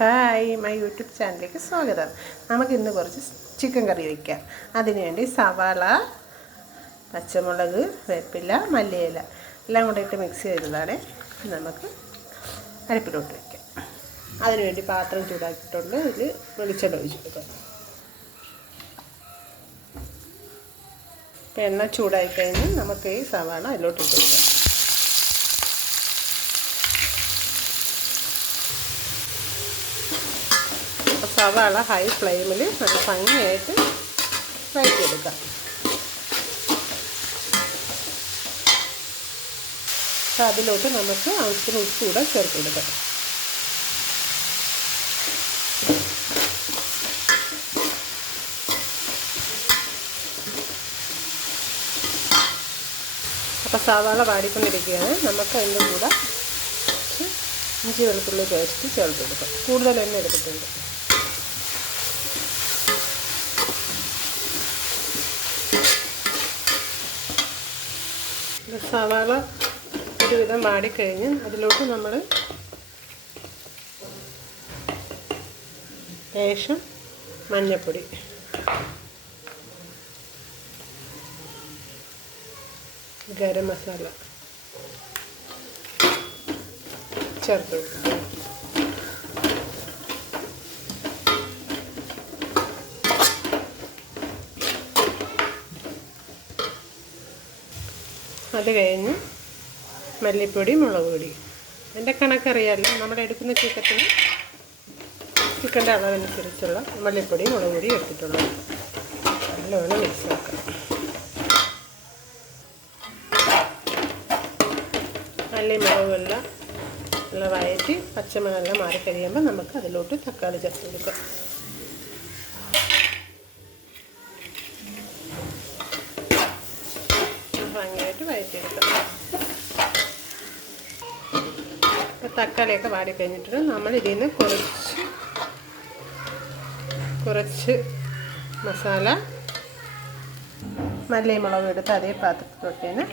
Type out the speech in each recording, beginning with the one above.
Hi my YouTube ചാനലിലേക്ക് സ്വാഗതം. നമുക്കിന്ന് കുറച്ച് ചിക്കൻ കറി വയ്ക്കാം. അതിനുവേണ്ടി സവാള, പച്ചമുളക്, വേപ്പില, മല്ലിയില എല്ലാം കൂടെ ഇട്ട് മിക്സ് ചെയ്തതാണ്. നമുക്ക് അരപ്പിലോട്ട് വയ്ക്കാം. അതിനുവേണ്ടി പാത്രം ചൂടാക്കിയിട്ടുണ്ട്. ഇതിൽ വെളിച്ചെണ്ണ ഒഴിച്ച് കൊടുക്കാം. ഇപ്പോൾ എണ്ണ ചൂടായി കഴിഞ്ഞ് നമുക്ക് ഈ സവാള അതിലോട്ട് ഇട്ട് കൊടുക്കാം. സവാള ഹൈ ഫ്ലെയിമിൽ നല്ല ഭംഗിയായിട്ട് വഴറ്റിയെടുക്കാം. അപ്പോൾ അതിലോട്ട് നമുക്ക് ആവശ്യത്തിന് ഉപ്പ് കൂടെ ചേർത്ത് കൊടുക്കാം. അപ്പോൾ സവാള വാടിക്കൊണ്ടിരിക്കുകയാണ്. നമുക്ക് അതിൻ്റെ കൂടെ ഇഞ്ചി വെളുത്തുള്ളി പേസ്റ്റ് ചേർത്ത് കൊടുക്കാം. കൂടുതൽ എണ്ണ എടുത്തിട്ടുണ്ട്. സവാള ഒരുവിധം വാടിക്കഴിഞ്ഞ് അതിലോട്ട് നമ്മൾ ലേശം മഞ്ഞൾപ്പൊടി, ഗരം മസാല ചേർത്ത് കൊടുക്കും. അത് കഴിഞ്ഞ് മല്ലിപ്പൊടി, മുളക് പൊടി, എൻ്റെ കണക്കറിയാമല്ലോ. നമ്മുടെ എടുക്കുന്ന ചിക്കൻ്റെ അളവനുസരിച്ചുള്ള മല്ലിപ്പൊടി, മുളക് പൊടി എടുത്തിട്ടുള്ളത് നല്ലോണം മിക്സാക്കാം. മല്ലി മുളകുമെല്ലാം നല്ല വഴറ്റി പച്ചമുളകെല്ലാം മാറിക്കഴിയുമ്പോൾ നമുക്ക് അതിലോട്ട് തക്കാളി ചേർത്ത് കൊടുക്കാം. ഭംഗിയായിട്ട് വഴറ്റിയെടുക്കാം. അപ്പോൾ തക്കാളിയൊക്കെ വാടിക്കഴിഞ്ഞിട്ട് നമ്മൾ ഇതിൽ നിന്ന് കുറച്ച് മസാല, മല്ലി മുളക് എടുത്ത് അതേ പാത്രത്തിലോട്ടേന്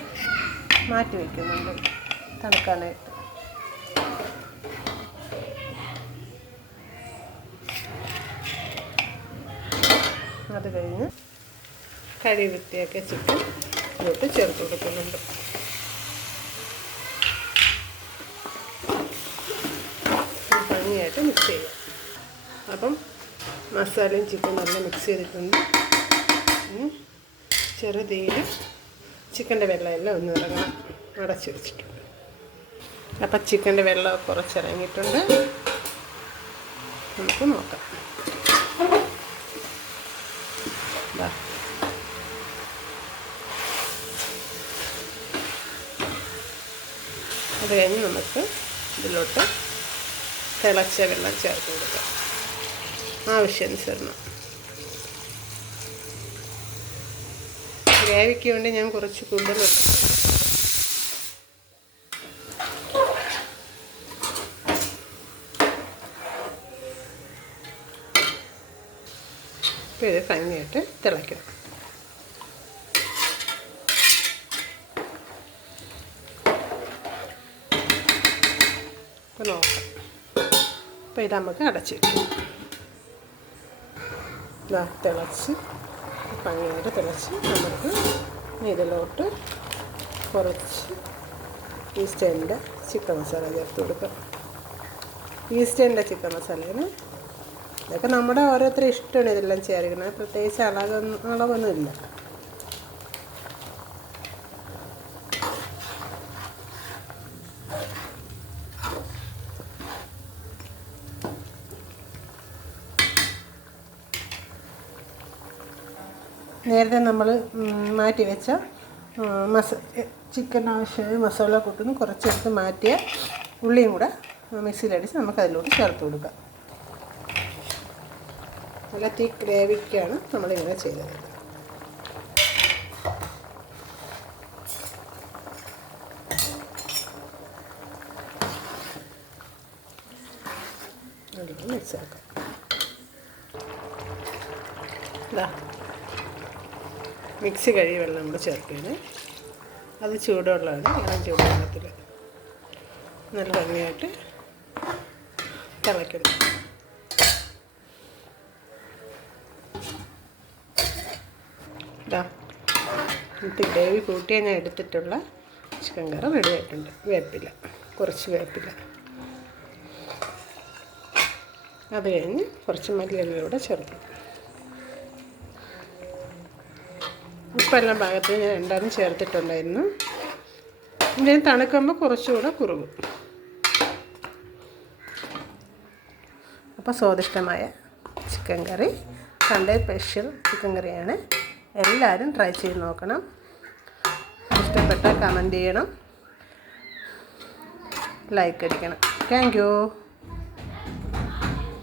മാറ്റി വയ്ക്കുന്നുണ്ട് തണുക്കാനായിട്ട്. അത് കഴിഞ്ഞ് കഴുകി വൃത്തിയാക്കിയ ചിക്കൻ ഇതിലോട്ട് ചേർത്ത് കൊടുക്കുന്നുണ്ട്. ഭംഗിയായിട്ട് മിക്സ് ചെയ്യുക. അപ്പം മസാലയും ചിക്കൻ നല്ല മിക്സ് ചെയ്തിട്ടുണ്ട്. ചെറുതീയിൽ ചിക്കൻ്റെ വെള്ളമെല്ലാം ഒന്ന് ഇറങ്ങണം. അടച്ച് വെച്ചിട്ടുണ്ട്. അപ്പം ചിക്കൻ്റെ വെള്ളം കുറച്ചിറങ്ങിയിട്ടുണ്ട്. നമുക്ക് നോക്കാം. അത് കഴിഞ്ഞ് നമുക്ക് ഇതിലോട്ട് തിളച്ച വെള്ളം ചേർത്ത് കൊടുക്കാം ആവശ്യാനുസരണം. ഗ്രേവിക്ക് വേണ്ടി ഞാൻ കുറച്ച് കൂടുതലുണ്ട്. അപ്പോൾ ഇത് ഭംഗിയായിട്ട് തിളയ്ക്കണം. അപ്പോൾ നോക്കാം. അപ്പോൾ ഇത് നമുക്ക് അടച്ച് വയ്ക്കാം. തിളച്ച് ഭംഗിയായിട്ട് തിളച്ച് നമുക്ക് ഇതിലോട്ട് കുറച്ച് ഈസ്റ്റേണിൻ്റെ ചിക്കൻ മസാല ചേർത്ത് കൊടുക്കാം. ഈസ്റ്റേണിൻ്റെ ചിക്കൻ മസാലയാണ്. ഇതൊക്കെ നമ്മുടെ ഓരോരുത്തരും ഇഷ്ടമാണ് ഇതെല്ലാം ചേർക്കുന്നത്. പ്രത്യേകിച്ച് അളവൊന്നുമില്ല. നേരത്തെ നമ്മൾ മാറ്റി വെച്ച ചിക്കൻ ആവശ്യമായ മസാല കൂട്ടുന്ന കുറച്ചെടുത്ത് മാറ്റിയ ഉള്ളിയും കൂടെ മിക്സിയിലടിച്ച് നമുക്ക് അതിലോട്ട് ചേർത്ത് കൊടുക്കാം. നല്ല തിക്ക് ഗ്രേവിക്കാണ് നമ്മളിങ്ങനെ ചെയ്തത്. അതിലേക്ക് മിക്സാക്കാം. മിക്സി കഴുകി വെള്ളം കൂടെ ചേർക്കുന്നത്. അത് ചൂടുവെള്ളമാണ്. ഇളം ചൂടുവെള്ളത്തിൽ നല്ല ഭംഗിയായിട്ട് തിളയ്ക്കണം. ഇതാ ഇത് ഗ്രേവി കൂട്ടിയാൽ ഞാൻ എടുത്തിട്ടുള്ള ചിക്കൻ കറി റെഡി ആയിട്ടുണ്ട്. വേപ്പില, കുറച്ച് വേപ്പില, അത് കഴിഞ്ഞ് കുറച്ച് മല്ലിയിലൂടെ ചേർക്കും. ഉപ്പെല്ലാം എല്ലാം ഭാഗത്ത് ഞാൻ രണ്ടാമതും ചേർത്തിട്ടുണ്ടായിരുന്നു. ഇതിന് തണുക്കുമ്പോൾ കുറച്ചുകൂടെ കുറുകും. അപ്പോൾ സ്വാദിഷ്ടമായ ചിക്കൻ കറി, സൺഡേ സ്പെഷ്യൽ ചിക്കൻ കറിയാണ്. എല്ലാവരും ട്രൈ ചെയ്ത് നോക്കണം. ഇഷ്ടപ്പെട്ടാൽ കമൻറ്റ് ചെയ്യണം, ലൈക്ക് അടിക്കണം. Thank you.